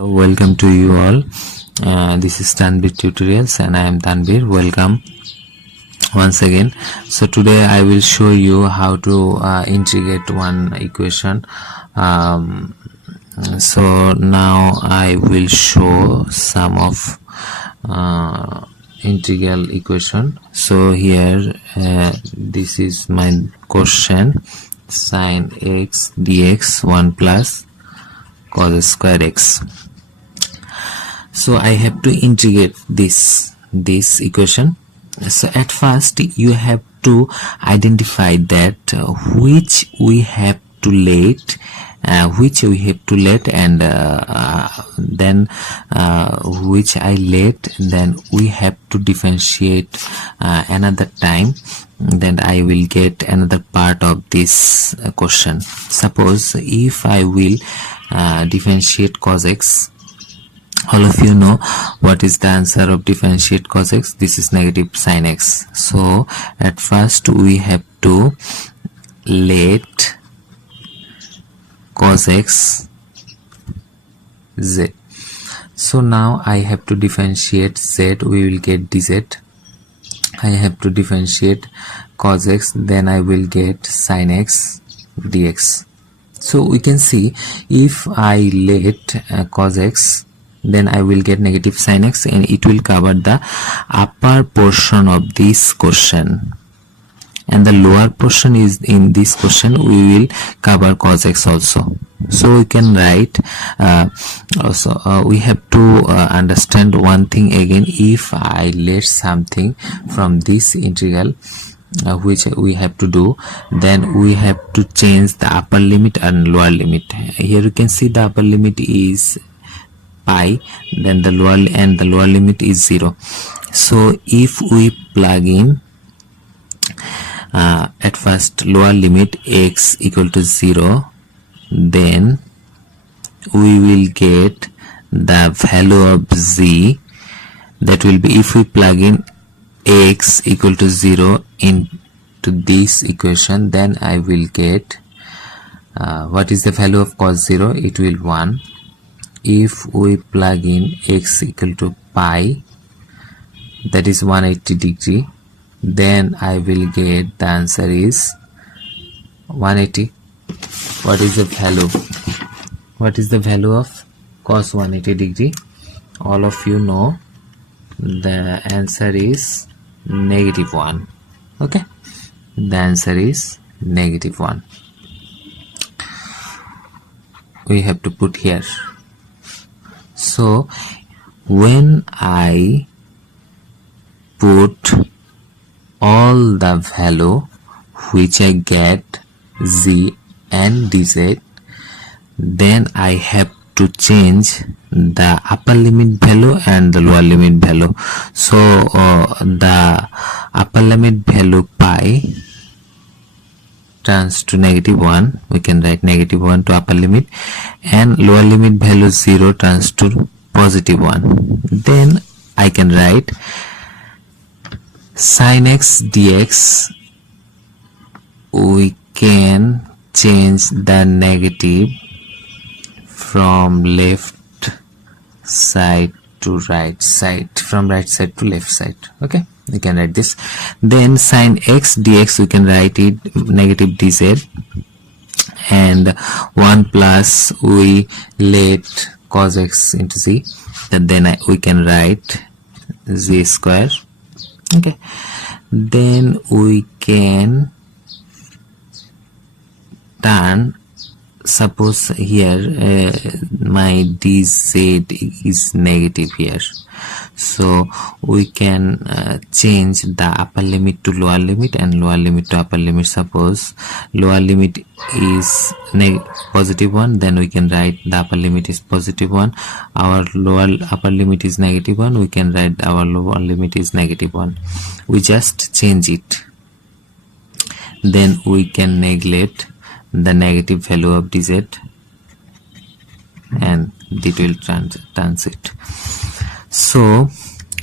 Welcome to you all. This is Tanvir Tutorials and I am Tanvir. Welcome once again. So today I will show you how to integrate one equation. So now I will show some of integral equation. So here this is my question: sin x dx 1 plus cos square x. So I have to integrate this equation. So at first you have to identify that which we have to let and then which I let, then we have to differentiate another time, then I will get another part of this question. Suppose if I will differentiate cos x, all of you know what is the answer of differentiate cos x. This is negative sin x. So at first we have to let cos x z. So now I have to differentiate z, we will get dz. I have to differentiate cos x, then I will get sin x dx. So we can see if I let cos x, then I will get negative sin x and it will cover the upper portion of this question, and the lower portion is in this question we will cover cos x also. So we can write we have to understand one thing again. If I let something from this integral which we have to do, then we have to change the upper limit and lower limit. Here you can see the upper limit is pi, then the lower limit is 0. So if we plug in at first lower limit x equal to 0, then we will get the value of z. That will be, if we plug in x equal to 0 into this equation, then I will get what is the value of cos 0? It will 1. If we plug in x equal to pi, that is 180 degree, then I will get the answer is 180. What is the value? What is the value of cos 180 degree? All of you know the answer is negative 1. Okay, the answer is negative 1. We have to put here. So when I put all the value which I get z and dz, then I have to change the upper limit value and the lower limit value. So the upper limit value pi turns to negative 1, we can write negative 1 to upper limit, and lower limit value 0 turns to positive 1. Then I can write sin x dx, we can change the negative from left side to right side, from right side to left side. Okay, we can write this. Then sin x dx, we can write it negative dz, and 1 plus we let cos x into z, then we can write z square. Okay, then we can turn, suppose here my dz is negative here, so we can change the upper limit to lower limit and lower limit to upper limit. Suppose lower limit is positive 1, then we can write the upper limit is positive 1. Our upper limit is negative 1, we can write our lower limit is negative 1. We just change it, then we can neglect the negative value of dz and it will transit. So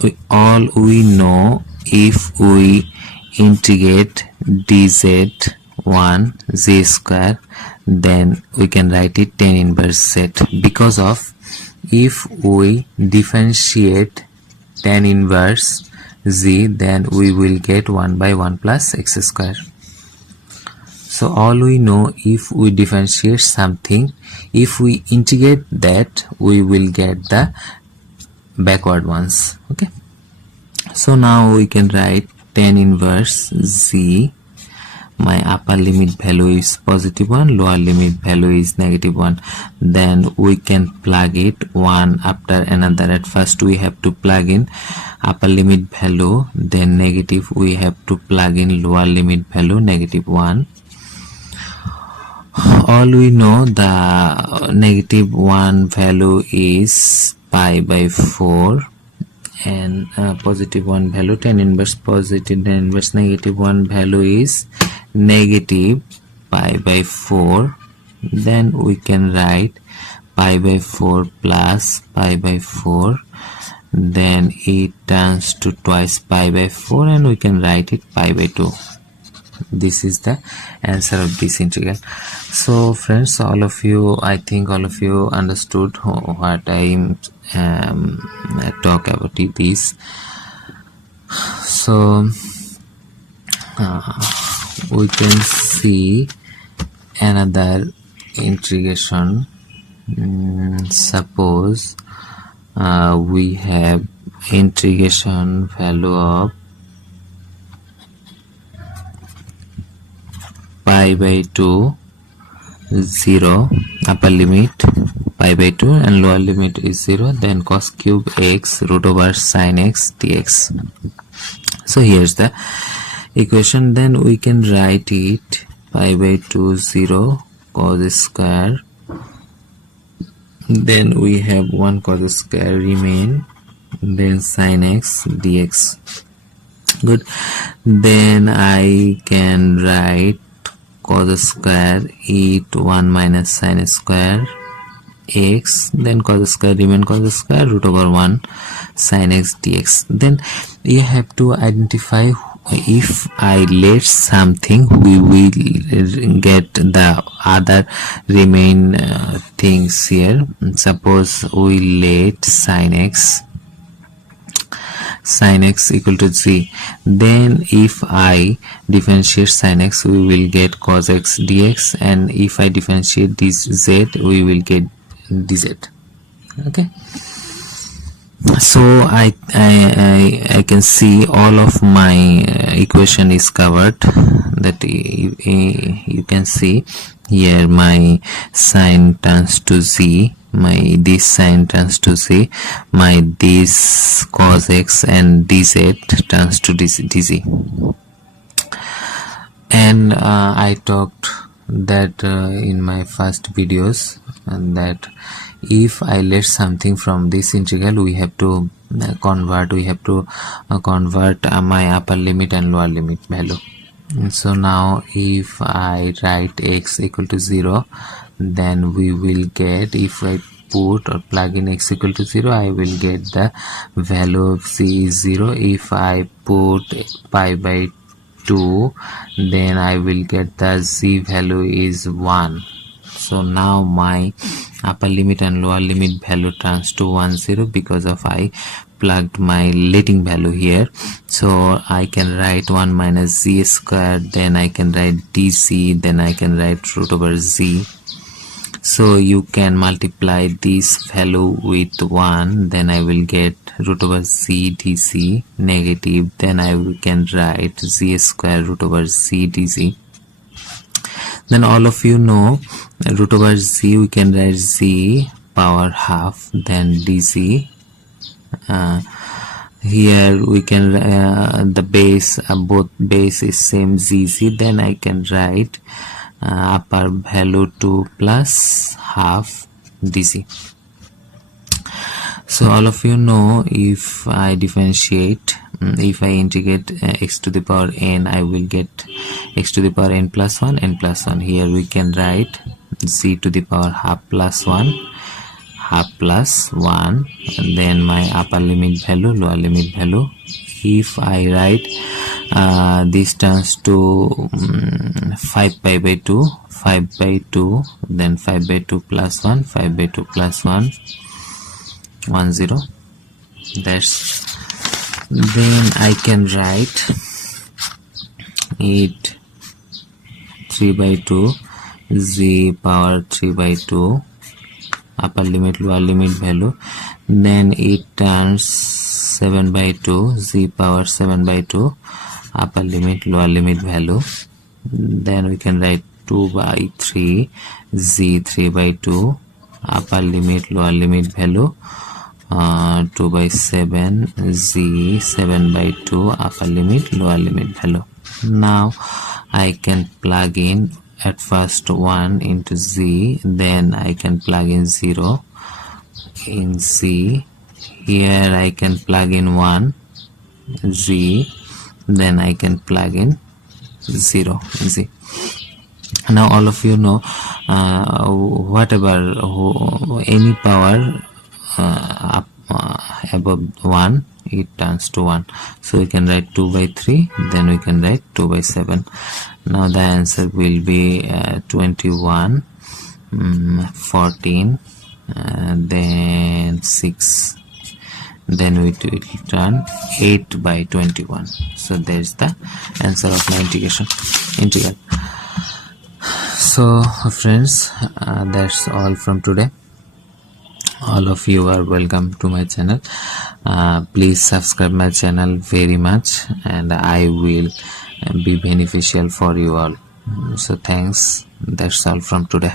we know if we integrate dz1 z square, then we can write it tan inverse z, because of if we differentiate tan inverse z, then we will get 1 by 1 plus x square. So all we know, if we differentiate something, if we integrate that, we will get the backward ones. Okay, so now we can write tan inverse z. My upper limit value is positive 1, lower limit value is negative 1. Then we can plug it one after another. At first we have to plug in upper limit value, then negative, we have to plug in lower limit value, negative 1. All we know, the negative 1 value is pi by 4, and positive 1 value, tan inverse positive, tan inverse negative 1 value is negative pi by 4. Then we can write pi by 4 plus pi by 4, then it turns to twice pi by 4, and we can write it pi by 2. This is the answer of this integral. So friends, all of you, I think all of you understood what I talk about this. So we can see another integration. Suppose we have integration value of pi by 2, 0, upper limit pi by 2 and lower limit is 0, then cos cube x root over sin x dx. So here's the equation. Then we can write it pi by 2, 0, cos square, then we have 1 cos square remain, then sin x dx. Good. Then I can write cos square e to 1 minus sin square x, then cos square remain cos square root over 1 sin x dx. Then you have to identify, if I let something, we will get the other remain things here. Suppose we let sin x equal to z, then if I differentiate sin x, we will get cos x dx, and if I differentiate this z, we will get dz. Okay, so I can see all of my equation is covered. That you can see here, my sin turns to z, my this sin turns to z, my this cos x and dz turns to dz. And I talked that in my first videos, and that if I let something from this integral, we have to convert my upper limit and lower limit value. And so now if I write x equal to 0, then we will get, if I put or plug in x equal to 0, I will get the value of z is 0. If I put pi by 2, then I will get the z value is 1. So now my upper limit and lower limit value turns to 1, 0, because of I plugged my letting value here. So I can write 1 minus z squared, then I can write dc, then I can write root over z. So you can multiply this value with 1, then I will get root over z dc negative, then I can write z square root over z dz. Then all of you know root over z, we can write z power half, then dz. Here we can the base, both base is same zz, then I can write upper value 2 plus half dz. So all of you know, if I differentiate, if I integrate x to the power n, I will get x to the power n plus 1, n plus 1. Here we can write z to the power half plus 1, half plus 1, and then my upper limit value, lower limit value. If I write this turns to 5 pi by 2, 5 by 2, then 5 by 2 plus 1, 5 by 2 plus 1. 1 0. That's, then I can write it 3 by 2 z power 3 by 2 upper limit lower limit value, then it turns 7 by 2 z power 7 by 2 upper limit lower limit value, then we can write 2 by 3 z 3 by 2 upper limit lower limit value, 2 by 7 z 7 by 2 upper limit lower limit value. Now I can plug in at first 1 into z, then I can plug in 0 in z, here I can plug in 1 z, then I can plug in 0 in z. Now all of you know whatever any power above 1 it turns to 1, so we can write 2 by 3, then we can write 2 by 7. Now the answer will be 21, 14, then 6, then it will turn 8 by 21. So there's the answer of my integral. So friends, that's all from today. All of you are welcome to my channel. Please subscribe my channel very much, and I will be beneficial for you all. So thanks. That's all from today.